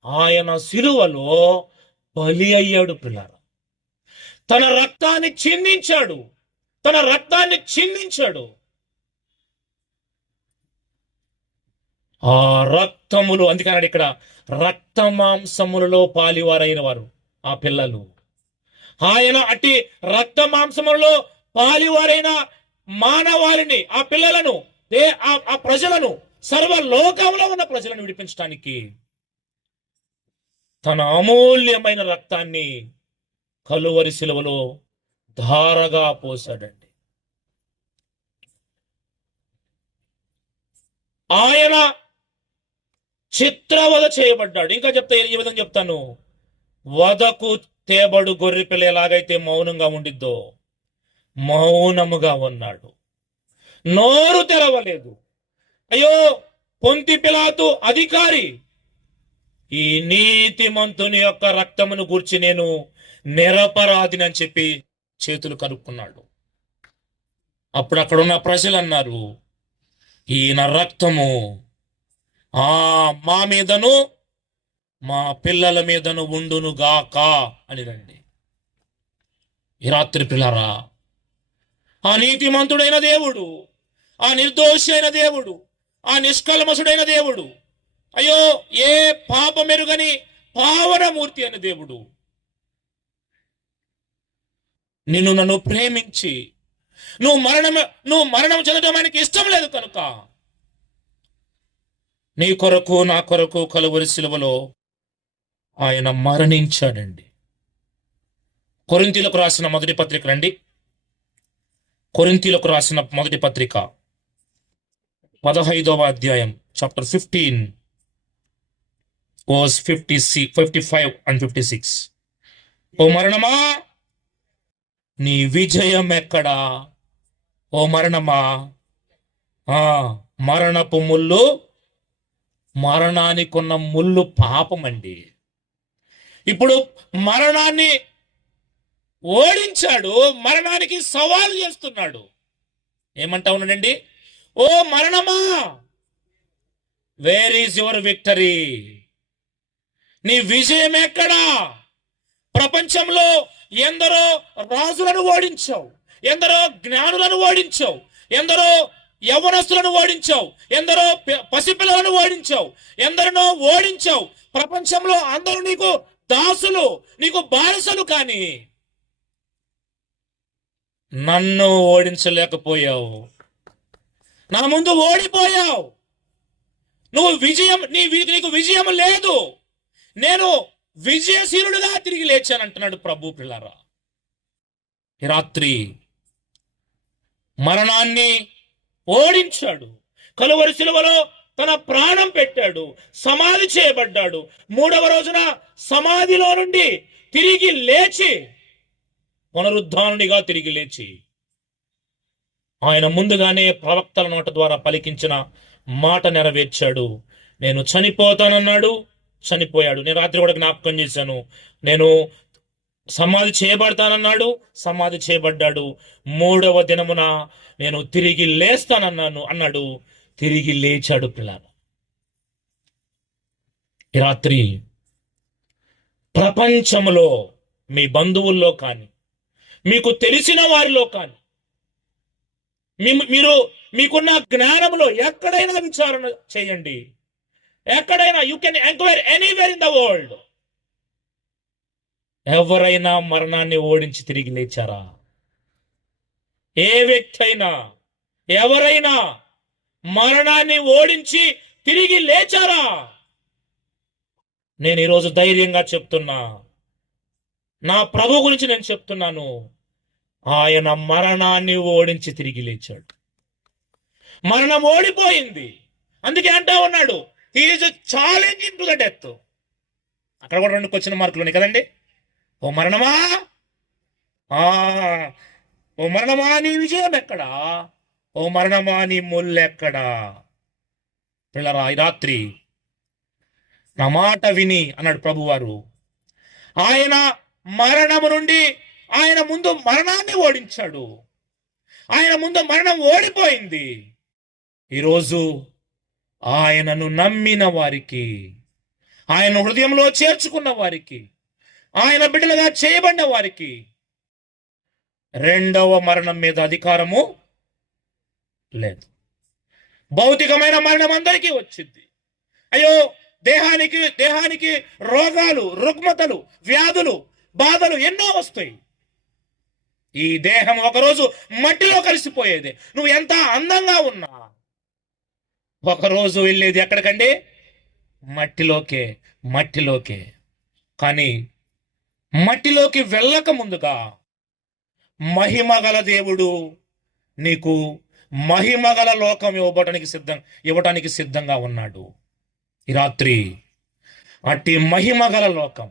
ఆయన సిలువలో బలి అయ్యాడు పిల్లరా. తన రక్తాన్ని చిందించాడు, తన రక్తాన్ని చిందించాడు. ఆ రక్తములు, అందుకన్నాడు ఇక్కడ రక్త మాంసములలో పాలివారైన వారు ఆ పిల్లలు. ఆయన అట్టి రక్త మాంసములలో పాలివారైన మానవాళిని, ఆ పిల్లలను, ఆ ప్రజలను, సర్వలోకంలో ఉన్న ప్రజలను విడిపించడానికి తన అమూల్యమైన రక్తాన్ని కలువరి శిలువలో ధారగా పోసాడండి. ఆయన చిత్రవధ చేయబడ్డాడు. ఇంకా చెప్తా, ఈ విధంగా చెప్తాను. వధకు తేబడు గొర్రె పిల్ల ఎలాగైతే మౌనంగా ఉండిద్దో మౌనముగా ఉన్నాడు, నోరు తెరవలేదు. అయ్యో, పొంతి పిలాతు అధికారి, ఈ నీతిమంతుని యొక్క రక్తమును గూర్చి నేను నిరపరాధిని అని చెప్పి చేతులు కలుపుకున్నాడు. అప్పుడు అక్కడున్న ప్రజలు అన్నారు, ఈయన రక్తము మా మీదను మా పిల్లల మీదను ఉండును గాక అని. రండి ఈ రాత్రి పిల్లరా, ఆ నీతిమంతుడైన దేవుడు, ఆ నిర్దోషి అయిన దేవుడు, ఆ నిష్కల్మషుడైన దేవుడు, అయ్యో ఏ పాపమెరుగని పావనమూర్తి అయిన దేవుడు నిన్ను నన్ను ప్రేమించి నువ్వు మరణం చెందడం ఆయనకి ఇష్టం లేదు కనుక నీ కొరకు నా కొరకు కలువరి శిలువలో ఆయన మరణించాడండి. కొరింథీయులకు రాసిన మొదటి పత్రిక రండి. కొరింథీయులకు రాసిన మొదటి పత్రిక 15వ అధ్యాయం, చాప్టర్ 15 verse 55 and 56. ఓ మరణమా నీ విజయం ఎక్కడా? ఓ మరణమా, మరణపు ముళ్ళు, మరణానికున్న ముళ్ళు పాపం అండి. ఇప్పుడు మరణాన్ని ఓడించాడు, మరణానికి సవాలు చేస్తున్నాడు. ఏమంటా ఉన్నాడండి? ఓ మరణమా, వేర్ ఈజ్ యువర్ విక్టరీ? నీ విజయం ఎక్కడా? ప్రపంచంలో ఎందరో రాజులను ఓడించావు, ఎందరో జ్ఞానులను ఓడించావు, ఎందరో యవనస్తులను ఓడించావు, ఎందరో పసిపిల్లలను ఓడించావు, ఎందరినో ఓడించావు. ప్రపంచంలో అందరూ నీకు దాసులు, నీకు బానిసలు, కానీ నన్ను ఓడించలేకపోయావు. నా ముందు ఓడిపోయావు. నువ్వు విజయం, నీకు విజయం లేదు. నేను విజయశీలుడుగా తిరిగి లేచానంటున్నాడు ప్రభు. పిల్లరా, ఈ రాత్రి మరణాన్ని ఓడించాడు, కలువరి శిలువలో తన ప్రాణం పెట్టాడు, సమాధి చేయబడ్డాడు. 3వ రోజున సమాధిలో నుండి తిరిగి లేచి, పునరుద్ధానునిగా తిరిగి లేచి, ఆయన ముందుగానే ప్రవక్తల నోట ద్వారా పలికించిన మాట నెరవేర్చాడు. నేను చనిపోతానన్నాడు, చనిపోయాడు. నేను రాత్రి కూడా జ్ఞాపకం చేశాను. నేను సమాధి చేయబడతానన్నాడు, సమాధి చేయబడ్డాడు. 3వ దినమున నేను తిరిగి అన్నాడు, తిరిగి లేచాడు. పిల్లలు, ఈ రాత్రి ప్రపంచంలో మీ బంధువుల్లో కానీ, మీకు తెలిసిన వారిలో కానీ, మీకున్న జ్ఞానంలో ఎక్కడైనా విచారణ చేయండి. ఎక్కడైనా, you can enquire anywhere in the world. ఎవరైనా మరణాన్ని ఓడించి తిరిగి లేచారా? ఏ వ్యక్తి అయినా, ఎవరైనా మరణాన్ని ఓడించి తిరిగి లేచారా? నేను ఈరోజు ధైర్యంగా చెప్తున్నా, నా ప్రభు గురించి నేను చెప్తున్నాను. ఆయన మరణాన్ని ఓడించి తిరిగి లేచాడు. మరణం ఓడిపోయింది. అందుకే అంటా ఉన్నాడు, he is challenging to the death. అక్కడ కూడా 2 క్వశ్చన్ మార్కులు ఉన్నాయి కదండి. ఓ మరణమా, ఓ మరణమా నీ విజయం ఎక్కడా? ఓ మరణమా నీ ముళ్ళు ఎక్కడా? పిల్లరా, ఈ రాత్రి నా మాట విని అన్నాడు ప్రభువారు. ఆయన మరణము నుండి ఆయన ముందు మరణాన్ని ఓడించాడు. ఆయన ముందు మరణం ఓడిపోయింది. ఈరోజు ఆయనను నమ్మిన వారికి, ఆయన హృదయంలో చేర్చుకున్న వారికి, ఆయన బిడ్డలుగా చేయబడిన వారికి రెండవ మరణం మీద అధికారము లేదు. భౌతికమైన మరణం అందరికీ వచ్చింది. అయ్యో, దేహానికి రోగాలు, రుగ్మతలు, వ్యాధులు, బాధలు ఎన్నో వస్తాయి. ఈ దేహం ఒకరోజు మట్టిలో కలిసిపోయేది. నువ్వు ఎంత అందంగా ఉన్నా ఒకరోజు వెళ్ళేది ఎక్కడికండి? మట్టిలోకే. కానీ మట్టిలోకి వెళ్ళక ముందుగా మహిమగల దేవుడు నీకు మహిమగల లోకం ఇవ్వటానికి సిద్ధంగా ఉన్నాడు. ఈ రాత్రి అట్టి మహిమగల లోకం,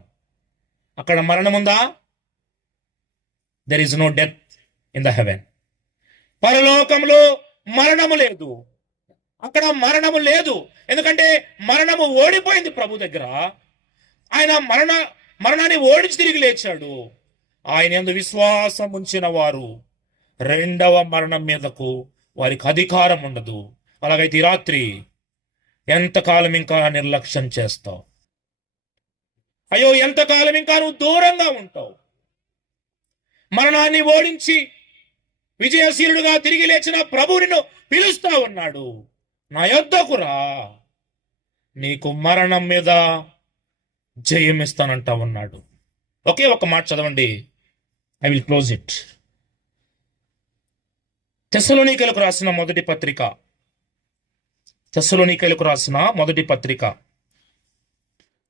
అక్కడ మరణముందా? There is no death in the heaven. పరలోకంలో మరణము లేదు, అక్కడ మరణము లేదు. ఎందుకంటే మరణము ఓడిపోయింది ప్రభు దగ్గర. ఆయన మరణాన్ని ఓడించి తిరిగి లేచాడు. ఆయన యందు విశ్వాసం ఉంచిన వారు రెండవ మరణం మీదకు వారికి అధికారం ఉండదు. అలాగైతే ఈ రాత్రి ఎంతకాలం ఇంకా నిర్లక్ష్యం చేస్తావు? అయ్యో, ఎంతకాలం ఇంకా నువ్వు దూరంగా ఉంటావు? మరణాన్ని ఓడించి విజయశీలుడుగా తిరిగి లేచిన ప్రభు నిన్ను పిలుస్తా ఉన్నాడు. నా యొద్దకు రా, నీకు మరణం మీద జయమిస్తానంటా ఉన్నాడు. ఒకే ఒక మాట చదవండి, ఐ విల్ క్లోజ్ ఇట్. తెస్సలోనికైలకు రాసిన మొదటి పత్రిక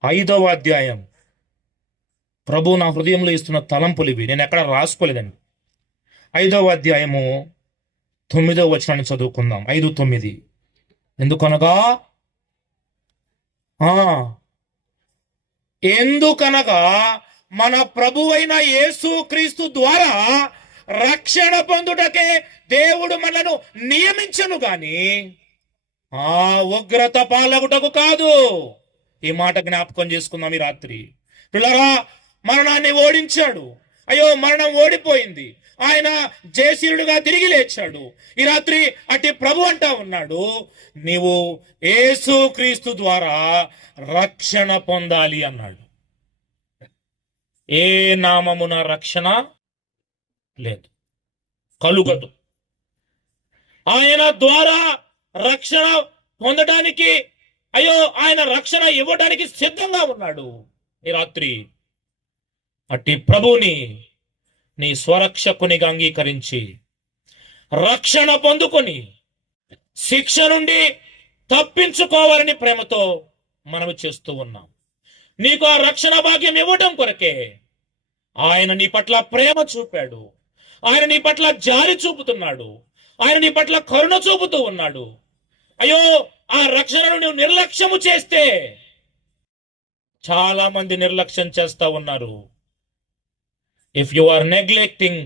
5వ అధ్యాయం. ప్రభు నా హృదయంలో ఇస్తున్న తలంపులు ఇవి, నేను ఎక్కడ రాసుకోలేదండి. 5వ అధ్యాయము 9వ వచనాన్ని చదువుకుందాం. 5:9. ఎందుకనగా మన ప్రభువైన యేసు క్రీస్తు ద్వారా రక్షణ పొందుటకే దేవుడు మనను నియమించను గాని ఉగ్రత పాలగుటకు కాదు. ఈ మాట జ్ఞాపకం చేసుకుందాం ఈ రాత్రి. పిల్లరా, మరణాన్ని ఓడించాడు. అయ్యో, మరణం ఓడిపోయింది. ఆయన జయశీలుడుగా తిరిగి లేచాడు. ఈ రాత్రి అట్టి ప్రభు అంటా ఉన్నాడు, నీవు యేసు క్రీస్తు ద్వారా రక్షణ పొందాలి అన్నాడు. ఏ నామమున రక్షణ లేదు, కలుగదు. ఆయన ద్వారా రక్షణ పొందడానికి, అయ్యో, ఆయన రక్షణ ఇవ్వడానికి సిద్ధంగా ఉన్నాడు. ఈ రాత్రి అట్టి ప్రభుని నీ స్వరక్షకునిగా అంగీకరించి రక్షణ పొందుకొని శిక్ష నుండి తప్పించుకోవాలని ప్రేమతో మనము చేస్తూ ఉన్నాం. నీకు ఆ రక్షణ భాగ్యం ఇవ్వటం కొరకే ఆయన నీ పట్ల ప్రేమ చూపాడు. ఆయన నీ పట్ల జాలి చూపుతున్నాడు. ఆయన నీ పట్ల కరుణ చూపుతూ ఉన్నాడు. అయ్యో, ఆ రక్షణను నువ్వు నిర్లక్ష్యము చేస్తే, చాలా మంది నిర్లక్ష్యం చేస్తా ఉన్నారు. If you are neglecting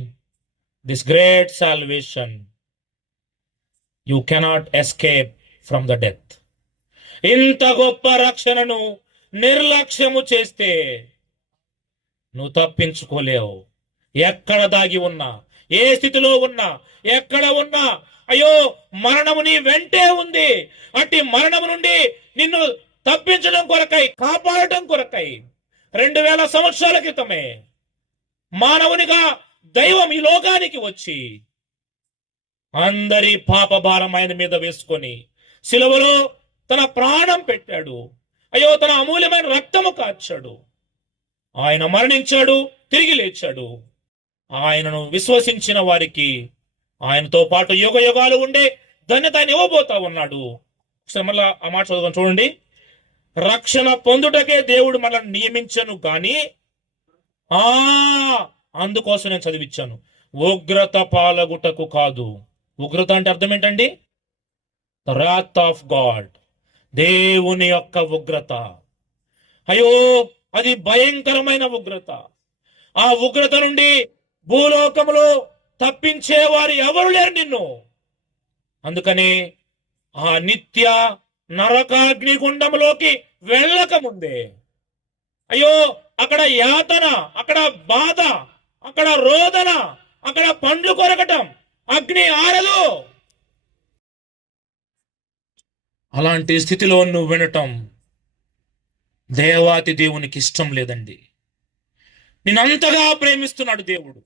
this great salvation, you cannot escape from the death. ఇంత గొప్ప రక్షణను నిర్లక్ష్యము చేస్తే నువ్వు తప్పించుకోలేవు. ఎక్కడ దాగి ఉన్నా, ఏ స్థితిలో ఉన్నా, ఎక్కడ ఉన్నా, అయ్యో, మరణము నీ వెంటే ఉంది. అట్టి మరణము నుండి నిన్ను తప్పించడం కొరకై, కాపాడటం కొరకై 2000 సంవత్సరాల క్రితమే మానవునిగా దైవం ఈ లోకానికి వచ్చి అందరి పాప భారం ఆయన మీద వేసుకొని సిలువలో తన ప్రాణం పెట్టాడు. అయ్యో, తన అమూల్యమైన రక్తము కార్చాడు. ఆయన మరణించాడు, తిరిగి లేచాడు. ఆయనను విశ్వసించిన వారికి ఆయనతో పాటు యుగ యుగాలు ఉండే ధన్యత ఆయన ఇవ్వబోతా ఉన్నాడు. ఒకసారి మళ్ళా ఆ మాట చదువుకొని చూడండి. రక్షణ పొందుటకే దేవుడు మనల్ని నియమించను గాని, అందుకోసం నేను చదివించాను, ఉగ్రత పాలగుటకు కాదు. ఉగ్రత అంటే అర్థం ఏంటండి? ద రాత్ ఆఫ్ గాడ్, దేవుని యొక్క ఉగ్రత. అయ్యో, అది భయంకరమైన ఉగ్రత. ఆ ఉగ్రత నుండి భూలోకములో తప్పించేవారు ఎవరు లేరు నిన్ను. అందుకని ఆ నిత్య నరకాగ్నిగుండంలోకి వెళ్ళకముందే, అయ్యో అక్కడ యాతన, అక్కడ బాధ, అక్కడ రోదన, అక్కడ పండ్లు కొరకటం, అగ్ని ఆరదు. అలాంటి స్థితిలో నువ్వు వినటం దేవాతి దేవునికి ఇష్టం లేదండి. నిన్నంతగా ప్రేమిస్తున్నాడు దేవుడు,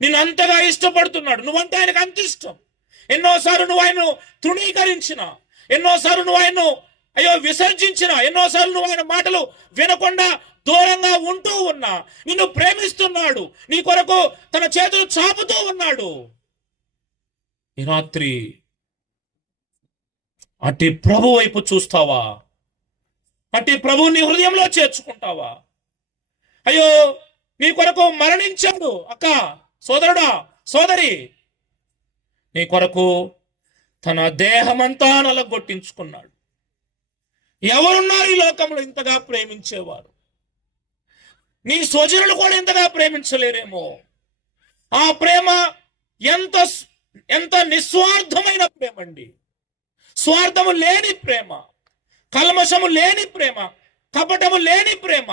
నిన్నంతగా ఇష్టపడుతున్నాడు. నువ్వంటే ఆయనకు అంత ఇష్టం. ఎన్నోసార్లు నువ్వు ఆయన తృణీకరించిన, ఎన్నోసార్లు నువ్వు ఆయన విసర్జించిన, ఎన్నోసార్లు నువ్వు ఆయన మాటలు వినకుండా దూరంగా ఉంటూ ఉన్నా నిన్ను ప్రేమిస్తున్నాడు. నీ కొరకు తన చేతులు చాపుతూ ఉన్నాడు. ఈ రాత్రి అట్టి ప్రభు వైపు చూస్తావా? అట్టి ప్రభు నీ హృదయంలో చేర్చుకుంటావా? అయ్యో నీ కొరకు మరణించాడు అక్క, సోదరుడా, సోదరి, నీ కొరకు తన దేహమంతా నలగొట్టించుకున్నాడు. ఎవరున్నారు ఈ లోకంలో ఇంతగా ప్రేమించేవారు? నీ స్వజనులు కూడా ఇంతగా ప్రేమించలేరేమో. ఆ ప్రేమ ఎంత ఎంత నిస్వార్థమైన ప్రేమ అండి. స్వార్థము లేని ప్రేమ, కల్మషము లేని ప్రేమ, కపటము లేని ప్రేమ,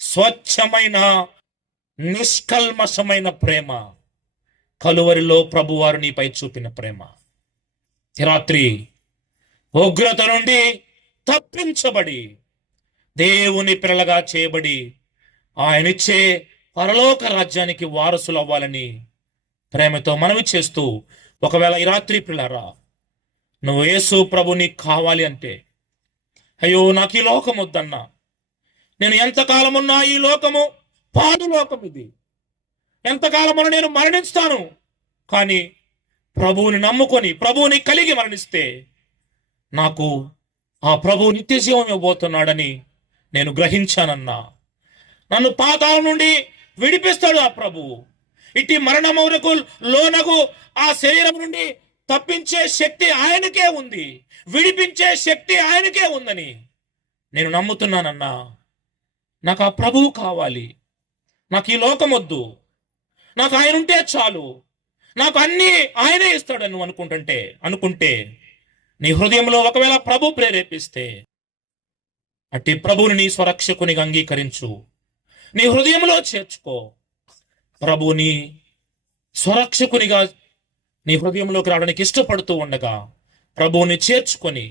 స్వచ్ఛమైన నిష్కల్మషమైన ప్రేమ, కలువరిలో ప్రభువారు నీపై చూపిన ప్రేమ. ఈ రాత్రి ఉగ్రత నుండి తప్పించబడి దేవుని పిల్లలుగా చేయబడి ఆయనిచ్చే పరలోక రాజ్యానికి వారసులు అవ్వాలని ప్రేమతో మనవి చేస్తూ, ఒకవేళ ఈ రాత్రి పిల్లరా నువ్వు యేసు ప్రభు నీకు కావాలి అంటే, అయ్యో నాకు ఈ లోకం వద్దన్నా, నేను ఎంతకాలమున్నా ఈ లోకము పాడు లోకం, ఇది ఎంతకాలమున్నా నేను మరణిస్తాను, కానీ ప్రభువుని నమ్ముకొని ప్రభువుని కలిగి మరణిస్తే నాకు ఆ ప్రభువు నిత్య జీవం ఇవ్వబోతున్నాడని నేను గ్రహించానన్నా. నన్ను పాతాళం నుండి విడిపిస్తాడు ఆ ప్రభువు. ఇట్టి మరణమునకు లోనగు ఆ శరీరం నుండి తప్పించే శక్తి ఆయనకే ఉంది, విడిపించే శక్తి ఆయనకే ఉందని నేను నమ్ముతున్నానన్నా. నాకు ఆ ప్రభువు కావాలి. నాకు ఈ లోకం వద్దు, నాకు ఆయన ఉంటే చాలు, నాకు అన్నీ ఆయనే ఇస్తాడని నువ్వు అనుకుంటే నీ హృదయంలో ఒకవేళ ప్రభు ప్రేరేపిస్తే అట్టి ప్రభువుని నీ స్వరక్షకునిగా అంగీకరించు, నీ హృదయంలో చేర్చుకో. ప్రభుని స్వరక్షకునిగా నీ హృదయంలోకి రావడానికి ఇష్టపడుతూ ఉండగా ప్రభువుని చేర్చుకొని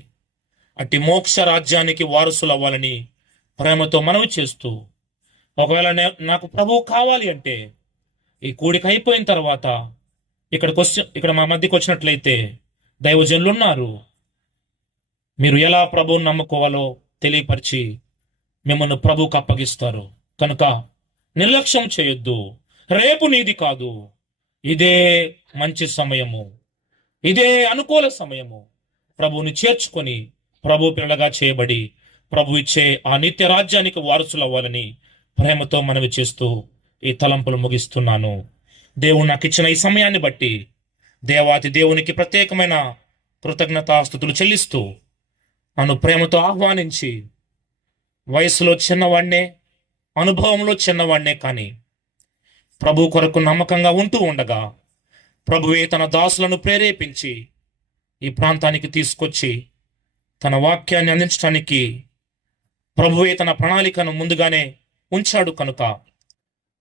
అట్టి మోక్ష రాజ్యానికి వారసులు అవ్వాలని ప్రేమతో మనవి చేస్తూ, ఒకవేళ నాకు ప్రభువు కావాలి అంటే ఈ కూడిక అయిపోయిన తర్వాత ఇక్కడ మా మధ్యకి వచ్చినట్లయితే దైవజనులు ఉన్నారు. మీరు ఎలా ప్రభువుని నమ్ముకోవాలో తెలియపరిచి మిమ్మల్ని ప్రభువుకు అప్పగిస్తారు. కనుక నిర్లక్ష్యం చేయొద్దు. రేపు నీది కాదు, ఇదే మంచి సమయము, ఇదే అనుకూల సమయము. ప్రభువుని చేర్చుకొని ప్రభు పిల్లగా చేయబడి ప్రభు ఇచ్చే ఆ నిత్య రాజ్యానికి వారసులు అవ్వాలని ప్రేమతో మనవి చేస్తూ ఈ తలంపులు ముగిస్తున్నాను. దేవుడు నాకు ఇచ్చిన ఈ సమయాన్ని బట్టి దేవాతి దేవునికి ప్రత్యేకమైన కృతజ్ఞతాస్తుతులు చెల్లిస్తూ నన్ను ప్రేమతో ఆహ్వానించి, వయసులో చిన్నవాడినే, అనుభవంలో చిన్నవాడినే, కానీ ప్రభు కొరకు నమ్మకంగా ఉంటూ ఉండగా ప్రభువే తన దాసులను ప్రేరేపించి ఈ ప్రాంతానికి తీసుకొచ్చి తన వాక్యాన్ని అందించడానికి ప్రభువే తన ప్రణాళికను ముందుగానే ఉంచాడు. కనుక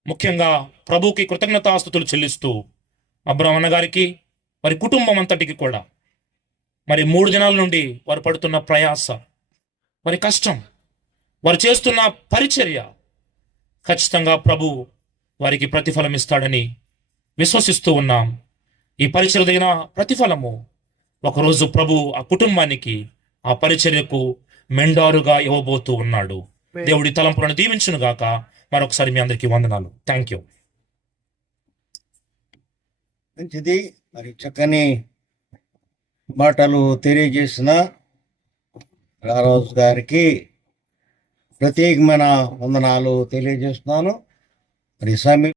ముఖ్యంగా ప్రభుకి కృతజ్ఞతాస్తుతులు చెల్లిస్తూ అబ్రహ్మణ గారికి, వారి కుటుంబం అంతటికి కూడా, మరి 3 దినాల నుండి వారు పడుతున్న ప్రయాస, వారి కష్టం, వారు చేస్తున్న పరిచర్య, ఖచ్చితంగా ప్రభు వారికి ప్రతిఫలం ఇస్తాడని విశ్వసిస్తూ ఉన్నాం. ఈ పరిచర్యదైన ప్రతిఫలము ఒకరోజు ప్రభు ఆ కుటుంబానికి, ఆ పరిచర్యకు మెండారుగా ఇవ్వబోతూ ఉన్నాడు. దేవుడి తలంపులను దీవించును గాక. మరొకసారి మీ అందరికీ వందనాలు. Thank you. మంచిది. మరి చక్కని మాటలు తెలియజేసిన రారాజు గారికి ప్రత్యేకమైన వందనాలు తెలియజేస్తున్నాను. మరి